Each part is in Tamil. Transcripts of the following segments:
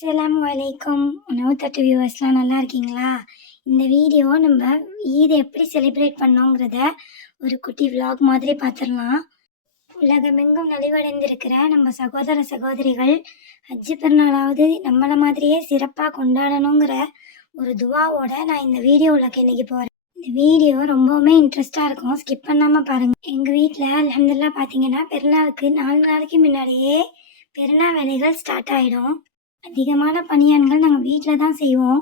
அஸ்ஸலாமு அலைக்கும். உணவு தட்டு வியூவர்ஸ்லாம் நல்லா இருக்கீங்களா? இந்த வீடியோ நம்ம ஈத் எப்படி செலிப்ரேட் பண்ணோங்கிறத ஒரு குட்டி விலாக் மாதிரி பார்த்துடலாம். உலகமெங்கும் நலிவடைந்திருக்கிற நம்ம சகோதர சகோதரிகள் ஹஜ்ஜு பெருநாளாவது நம்மளை மாதிரியே சிறப்பாக கொண்டாடணுங்கிற ஒரு துவாவோட நான் இந்த வீடியோவில் இன்னைக்கு போகிறேன். இந்த வீடியோ ரொம்பவுமே இன்ட்ரெஸ்டாக இருக்கும், ஸ்கிப் பண்ணாமல் பாருங்கள். எங்கள் வீட்டில் அல்ஹம்துலில்லாஹ் பார்த்தீங்கன்னா பெருநாளுக்கு 4 நாளைக்கு முன்னாடியே பெருநாள் வேலைகள் ஸ்டார்ட் ஆகிடும். அதிகமான பணியான்கள் நாங்கள் வீட்டில் தான் செய்வோம்.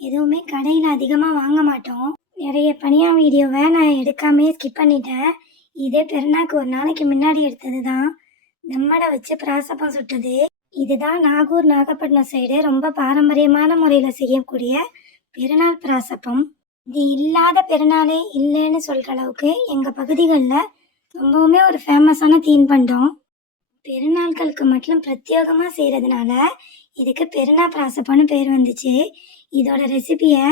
எதுவுமே கடையில் அதிகமாக வாங்க மாட்டோம். நிறைய பணியான் வீடியோவை நான் எடுக்காமே ஸ்கிப் பண்ணிட்டேன். இதே பெருநாளுக்கு ஒரு நாளைக்கு முன்னாடி எடுத்தது தான் தம்மடை வச்சு பிராசப்பம் சுட்டது. இதுதான் நாகூர் நாகப்பட்டினம் சைடு ரொம்ப பாரம்பரியமான முறையில் செய்யக்கூடிய பெருநாள் பிராசப்பம். இது இல்லாத பெருநாளே இல்லைன்னு சொல்கிற அளவுக்கு எங்கள் பகுதிகளில் ரொம்பவுமே ஒரு ஃபேமஸான தீன்பண்டம். பெருநாட்களுக்கு மட்டும் பிரத்யேகமாக செய்கிறதுனால இதுக்கு பெருநாள் பிராசப்பம்னு பேர் வந்துச்சு. இதோட ரெசிபியை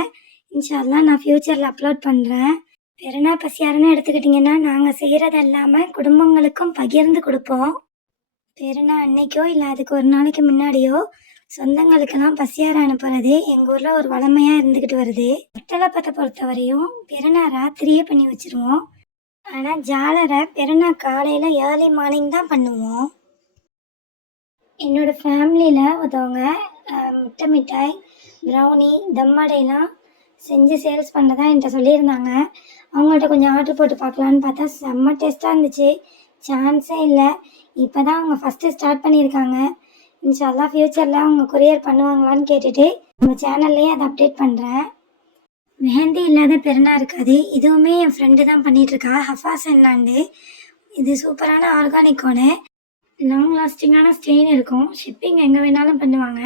இன்ஷா அல்லாஹ் நான் ஃப்யூச்சரில் அப்லோட் பண்ணுறேன். பெருநாள் பசியாருன்னு எடுத்துக்கிட்டிங்கன்னா நாங்கள் செய்கிறது இல்லாமல் குடும்பங்களுக்கும் பகிர்ந்து கொடுப்போம். பெருநாள் அன்னைக்கோ இல்லை அதுக்கு ஒரு நாளைக்கு முன்னாடியோ சொந்தங்களுக்கெல்லாம் பசியார அனுப்புறது எங்கள் ஊரில் ஒரு வளமையாக இருந்துக்கிட்டு வருது. வட்டலப்பத்தை பொறுத்தவரையும் பெருநாள் ராத்திரியே பண்ணி வச்சுருவோம். ஆனால் ஜாலரை பெருநாள் காலையில் ஏர்லி மார்னிங் தான் பண்ணுவோம். என்னோடய ஃபேமிலியில் ஒருத்தவங்க முட்டை மிட்டாய், ப்ரௌனி, தம்மடைலாம் செஞ்சு சேல்ஸ் பண்ணுறதா என்கிட்ட சொல்லியிருந்தாங்க. அவங்கள்ட்ட கொஞ்சம் ஆர்டர் போட்டு பார்க்கலான்னு பார்த்தா செம்ம டேஸ்ட்டாக இருந்துச்சு. சான்ஸே இல்லை. இப்போ தான் அவங்க ஃபஸ்ட்டு ஸ்டார்ட் பண்ணியிருக்காங்க. இன்ஷா அல்லாஹ் ஃப்யூச்சரில் அவங்க கொரியர் பண்ணுவாங்களான்னு கேட்டுட்டு நம்ம சேனல்லையே அதை அப்டேட் பண்ணுறேன். மெஹந்தி இல்லாத பெருநாள் இருக்காது. இதுவுமே என் ஃப்ரெண்டு தான் பண்ணிகிட்ருக்கா, ஹஃபாஸ் என்னாண்டு. இது சூப்பரான ஆர்கானிக் கோனு, லாங் லாஸ்டிங்கான ஸ்டெயின் இருக்கும். ஷிப்பிங் எங்கே வேணாலும் பண்ணுவாங்க.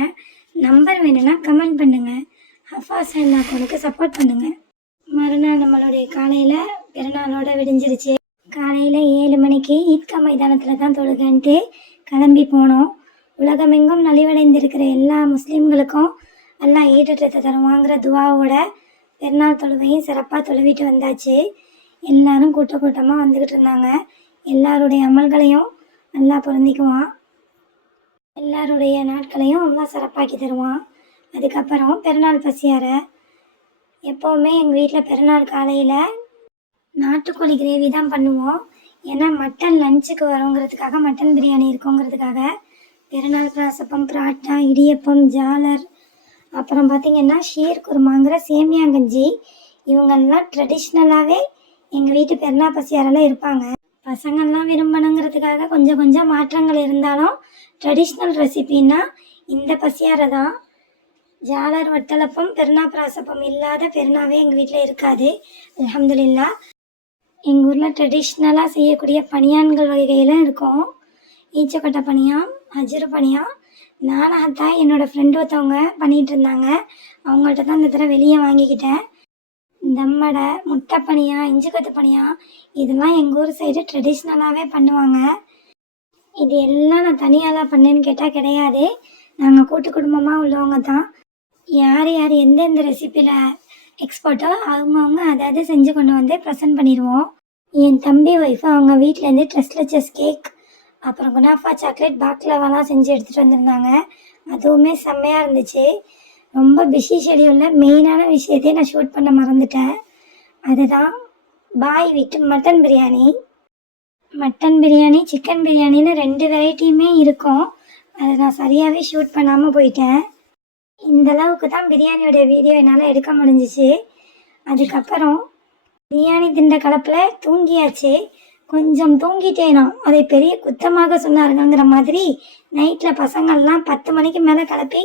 நம்பர் வேணும்னா கமெண்ட் பண்ணுங்கள். ஹஃபாஸ் என்ன கோனுக்கு சப்போர்ட் பண்ணுங்கள். மறுநாள் நம்மளுடைய காலையில் பெருநாளோட விடிஞ்சிருச்சு. காலையில் 7 மணிக்கு ஈத்கா மைதானத்தில் தான் தொழுகன்ட்டு கிளம்பி போனோம். உலகமெங்கும் நலிவடைந்திருக்கிற எல்லா முஸ்லீம்களுக்கும் எல்லாம் ஈடற்றத்தை தருவாங்கிற துவாவோட பெருநாள் தொழுவையும் சிறப்பாக தொழுவிட்டு வந்தாச்சு. எல்லாரும் கூட்டமாக வந்துக்கிட்டு இருந்தாங்க. எல்லாருடைய அமல்களையும் நல்லா பொருந்திக்குவான். எல்லாருடைய நாட்களையும் நல்லா சிறப்பாக்கி தருவான். அதுக்கப்புறம் பெருநாள் பசியார எப்போவுமே எங்கள் வீட்டில் பெருநாள் காலையில் நாட்டுக்கோழி கிரேவி தான் பண்ணுவோம். ஏன்னா மட்டன் லஞ்சுக்கு வருங்கிறதுக்காக, மட்டன் பிரியாணி இருக்குங்கிறதுக்காக. பெருநாள் பிராசப்பம், பராட்டா, இடியப்பம், ஜாலர், அப்புறம் பார்த்திங்கன்னா ஷீர் குருமாங்கிற சேமியா கஞ்சி, இவங்கெல்லாம் ட்ரெடிஷ்னலாகவே எங்கள் வீட்டு பெருநாள் பசியாரெல்லாம் இருப்பாங்க. பசங்கள்லாம் விரும்பணுங்கிறதுக்காக கொஞ்சம் கொஞ்சம் மாற்றங்கள் இருந்தாலும் ட்ரெடிஷ்னல் ரெசிபின்னா இந்த பசியாரை தான். ஜாலர், வட்டலப்பம், பெருநாள் பிராசப்பம் இல்லாத பெருநாவே எங்கள் வீட்டில் இருக்காது. அல்ஹம்துலில்லாஹ். எங்கள் ஊரில் ட்ரெடிஷ்னலாக செய்யக்கூடிய பணியான்கள் வகைகளும் இருக்கும். ஈச்சக்கொட்டை பணியான், அஜ்ரு பணியான், நானாகத்தா என்னோடய ஃப்ரெண்டு ஒருத்தவங்க பண்ணிகிட்டு இருந்தாங்க. அவங்கள்ட்ட தான் இந்த தடவை வெளியே வாங்கிக்கிட்டேன். தம்மடை, முட்டை பணியான், இஞ்சி கொத்து பணியான், இதெல்லாம் எங்கள் ஊர் சைடு ட்ரெடிஷ்னலாகவே பண்ணுவாங்க. இது எல்லாம் நான் தனியாலாம் பண்ணேன்னு கேட்டால் கிடையாது. நாங்கள் கூட்டு குடும்பமாக உள்ளவங்க தான். யார் யார் எந்தெந்த ரெசிப்பியில் எக்ஸ்பர்ட்டோ அவங்கவுங்க அதாவது செஞ்சு கொண்டு வந்து ப்ரெசென்ட் பண்ணிடுவோம். என் தம்பி ஒய்ஃபு அவங்க வீட்டிலேருந்து ட்ரெஸ்லெச்சஸ் கேக், அப்புறம் குனாஃபா சாக்லேட், பாக்லாவெல்லாம் செஞ்சு எடுத்துகிட்டு வந்திருந்தாங்க. அதுவுமே செம்மையாக இருந்துச்சு. ரொம்ப பிஸி ஷெடியூலில் மெயினான விஷயத்தையே நான் ஷூட் பண்ண மறந்துட்டேன். அதுதான் பாய் வீட்டு mutton biryani. Mutton biryani, chicken பிரியாணின்னு 2 வெரைட்டியுமே இருக்கும். அதை நான் சரியாகவே ஷூட் பண்ணாமல் போயிட்டேன். இந்தளவுக்கு தான் பிரியாணியோட வீடியோ என்னால் எடுக்க முடிஞ்சிச்சு. அதுக்கப்புறம் பிரியாணி திண்ட கலப்பில் தூங்கியாச்சு. கொஞ்சம் தூங்கிட்டேனா அதை பெரிய குத்தமாக சொன்னாருங்கிற மாதிரி நைட்டில் பசங்கள்லாம் 10 மணிக்கு மேலே கிளப்பி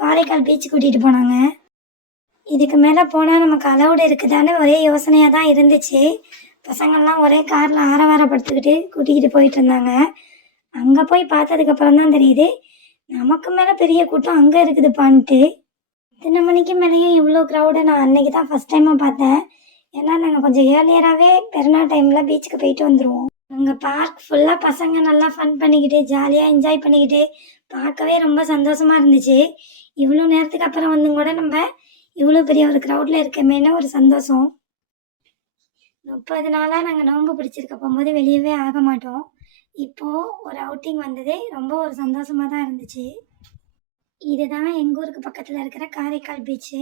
காரைக்கால் பீச் கூட்டிகிட்டு போனாங்க. இதுக்கு மேலே போனால் நமக்கு அலவுடு இருக்குதான்னு ஒரே யோசனையாக தான் இருந்துச்சு. பசங்கள்லாம் ஒரே காரில் ஆரவாரப்படுத்திக்கிட்டு கூட்டிகிட்டு போயிட்டு இருந்தாங்க. அங்கே போய் பார்த்ததுக்கப்புறம் தான் தெரியுது நமக்கு மேலே பெரிய கூட்டம் அங்கே இருக்குதுப்பான்ட்டு. 10 மணிக்கு மேலேயும் இவ்வளோ க்ரௌடை நான் அன்றைக்கி தான் ஃபஸ்ட் டைமாக பார்த்தேன். ஏன்னா நாங்கள் கொஞ்சம் ஏர்லியராகவே பெருநாள் டைமில் பீச்சுக்கு போயிட்டு வந்துடுவோம். அங்கே பார்க் ஃபுல்லாக பசங்க நல்லா ஃபன் பண்ணிக்கிட்டு ஜாலியாக என்ஜாய் பண்ணிக்கிட்டு பார்க்கவே ரொம்ப சந்தோஷமாக இருந்துச்சு. இவ்வளோ நேரத்துக்கு அப்புறம் வந்து கூட நம்ம இவ்வளோ பெரிய ஒரு க்ரௌடில் இருக்கமேனு ஒரு சந்தோஷம். 30 நாளாக நாங்கள் நோன்பு பிடிச்சிருக்க போகும்போது வெளியவே ஆக மாட்டோம். இப்போது ஒரு அவுட்டிங் வந்ததே ரொம்ப ஒரு சந்தோஷமாக தான் இருந்துச்சு. இதுதான் எங்கள் ஊருக்கு பக்கத்தில் இருக்கிற காரைக்கால் பீச்சு.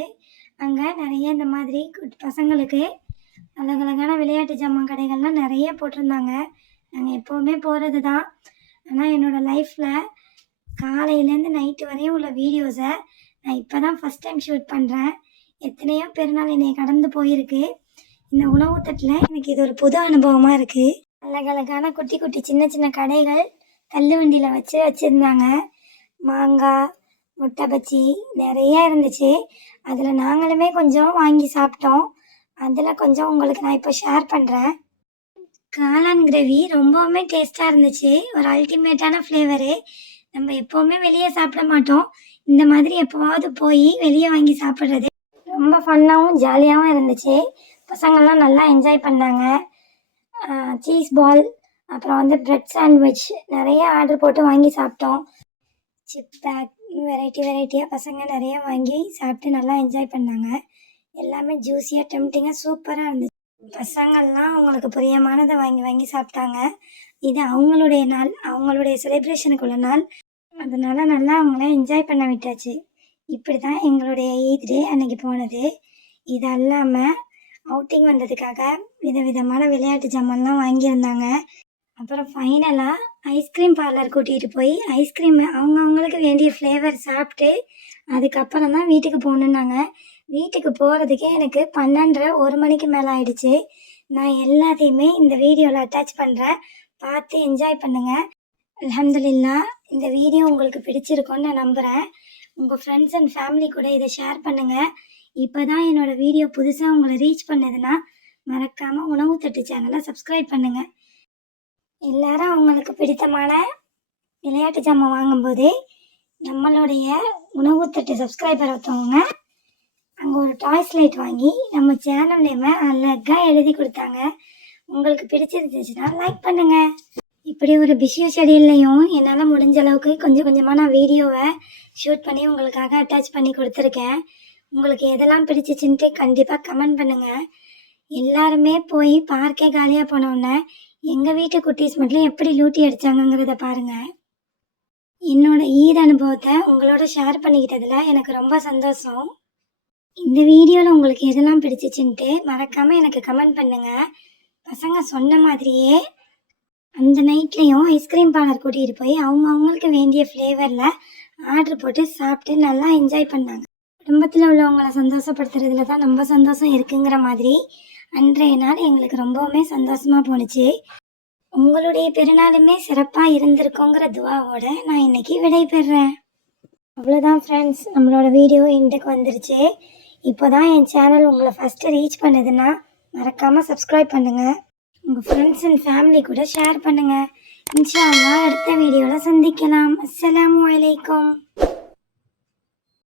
அங்கே நிறைய இந்த மாதிரி பசங்களுக்கு அழகழகான விளையாட்டு ஜாமான் கடைகள்லாம் நிறைய போட்டிருந்தாங்க. நாங்கள் எப்போவுமே போகிறது தான். ஆனால் என்னோடய லைஃப்பில் காலையிலேருந்து நைட்டு வரையும் உள்ள வீடியோஸை நான் இப்போ தான் ஃபஸ்ட் டைம் ஷூட் பண்ணுறேன். எத்தனையோ பெருநாள் என்னை கடந்து போயிருக்கு. இந்த உணவு தட்டில் எனக்கு இது ஒரு புது அனுபவமாக இருக்குது. அழகழகான குட்டி குட்டி சின்ன சின்ன கடைகள் தள்ளுவண்டியில் வச்சுருந்தாங்க. மாங்காய், முட்டை பச்சி நிறைய இருந்துச்சு. அதில் நாங்களுமே கொஞ்சம் வாங்கி சாப்பிட்டோம். அதில் கொஞ்சம் உங்களுக்கு நான் இப்போ ஷேர் பண்ணுறேன். காளான் கிரேவி ரொம்பவுமே டேஸ்ட்டாக இருந்துச்சு. ஒரு அல்டிமேட்டான ஃப்ளேவரு. நம்ம எப்போவுமே வெளியே சாப்பிட மாட்டோம். இந்த மாதிரி எப்போவாவது போய் வெளியே வாங்கி சாப்பிட்றது ரொம்ப ஃபன்னாகவும் ஜாலியாகவும் இருந்துச்சு. பசங்கள்லாம் நல்லா என்ஜாய் பண்ணாங்க. சீஸ் பால், அப்புறம் ப்ரெட் சாண்ட்விச் நிறைய ஆர்டர் போட்டு வாங்கி சாப்பிட்டோம். சிப் பேக், வெரைட்டியாக பசங்க நிறைய வாங்கி சாப்பிட்டு நல்லா என்ஜாய் பண்ணாங்க. எல்லாமே ஜூஸியாக டெம்டிங்காக சூப்பராக இருந்துச்சு. பசங்கள்லாம் அவங்களுக்கு பிரியமானதை வாங்கி சாப்பிட்டாங்க. இது அவங்களுடைய நாள், அவங்களுடைய செலிப்ரேஷனுக்குள்ள நாள். அதனால் நல்லா அவங்கள என்ஜாய் பண்ண விட்டாச்சு. இப்படி தான் எங்களுடைய ஈத் டே அன்றைக்கி போனது. இது இல்லாமல் அவுட்டிங் வந்ததுக்காக விதவிதமான விளையாட்டு ஜாமான்லாம் வாங்கியிருந்தாங்க. அப்புறம் ஃபைனலாக ஐஸ்கிரீம் பார்லர் கூட்டிகிட்டு போய் ஐஸ்கிரீம் அவங்களுக்கு வேண்டிய ஃப்ளேவர் சாப்பிட்டு அதுக்கப்புறம் தான் வீட்டுக்கு போகணுன்னாங்க. வீட்டுக்கு போகிறதுக்கே எனக்கு 12:30 1 மணிக்கு மேலே ஆயிடுச்சு. நான் எல்லாத்தையுமே இந்த வீடியோவில் அட்டாச் பண்ணுறேன், பார்த்து என்ஜாய் பண்ணுங்கள். அல்ஹம்துலில்லாஹ், இந்த வீடியோ உங்களுக்கு பிடிச்சிருக்குன்னு நான் நம்புகிறேன். உங்கள் ஃப்ரெண்ட்ஸ் அண்ட் ஃபேமிலி கூட இதை ஷேர் பண்ணுங்கள். இப்போ தான் என்னோடய வீடியோ புதுசாக உங்களை ரீச் பண்ணதுன்னா மறக்காமல் உணவு தட்டு சேனலை சப்ஸ்கிரைப் பண்ணுங்கள். எல்லாரும் அவங்களுக்கு பிடித்தமான விளையாட்டு ஜாமான் வாங்கும்போது நம்மளுடைய உணவு தட்டு சப்ஸ்கிரைபர் ஒருத்தவங்க அங்கே ஒரு டாய்ஸ் லைட் வாங்கி நம்ம சேனல் நேமை அழகாக எழுதி கொடுத்தாங்க. உங்களுக்கு பிடிச்சிருந்துச்சுன்னா லைக் பண்ணுங்கள். இப்படி ஒரு பிஸி ஷெடியூல்லையும் என்னால் முடிஞ்ச அளவுக்கு கொஞ்சம் கொஞ்சமாக நான் வீடியோவை ஷூட் பண்ணி உங்களுக்காக அட்டாச் பண்ணி கொடுத்துருக்கேன். உங்களுக்கு எதெல்லாம் பிடிச்சிச்சின்ட்டு கண்டிப்பாக கமெண்ட் பண்ணுங்கள். எல்லாருமே போய் பார்க்கே காலியாக போனோன்னே எங்கள் வீட்டு குட்டீஸ் மட்டும் எப்படி லூட்டி அடித்தாங்கங்கிறத பாருங்கள். என்னோட ஈத் அனுபவத்தை உங்களோட ஷேர் பண்ணிக்கிட்டதில் எனக்கு ரொம்ப சந்தோஷம். இந்த வீடியோவில் உங்களுக்கு எதெல்லாம் பிடிச்சிச்சின்ட்டு மறக்காமல் எனக்கு கமெண்ட் பண்ணுங்கள். பசங்க சொன்ன மாதிரியே அந்த நைட்லேயும் ஐஸ்கிரீம் பார்லர் கூட்டிகிட்டு போய் அவங்களுக்கு வேண்டிய ஃப்ளேவரில் ஆர்டர் போட்டு சாப்பிட்டு நல்லா என்ஜாய் பண்ணாங்க. குடும்பத்தில் உள்ளவங்களை சந்தோஷப்படுத்துறதுல தான் ரொம்ப சந்தோஷம் இருக்குங்கிற மாதிரி அன்றைய நாள் எங்களுக்கு ரொம்பவுமே சந்தோஷமாக போணுச்சு. உங்களுடைய பெருநாளுமே சிறப்பாக இருந்திருக்கோங்கிற துவாவோட நான் இன்னைக்கு விடை பெறுறேன். அவ்வளோதான் ஃப்ரெண்ட்ஸ், நம்மளோட வீடியோ இன்றைக்கு வந்துருச்சு. இப்போ தான் என் சேனல் உங்களை ஃபஸ்ட்டு ரீச் பண்ணுதுன்னா மறக்காமல் சப்ஸ்கிரைப் பண்ணுங்கள். உங்கள் ஃப்ரெண்ட்ஸ் அண்ட் ஃபேமிலி கூட ஷேர் பண்ணுங்கள். இன்ஷா அல்லாஹ் அடுத்த வீடியோவில் சந்திக்கலாம். அஸ்ஸலாமு அலைக்கும்.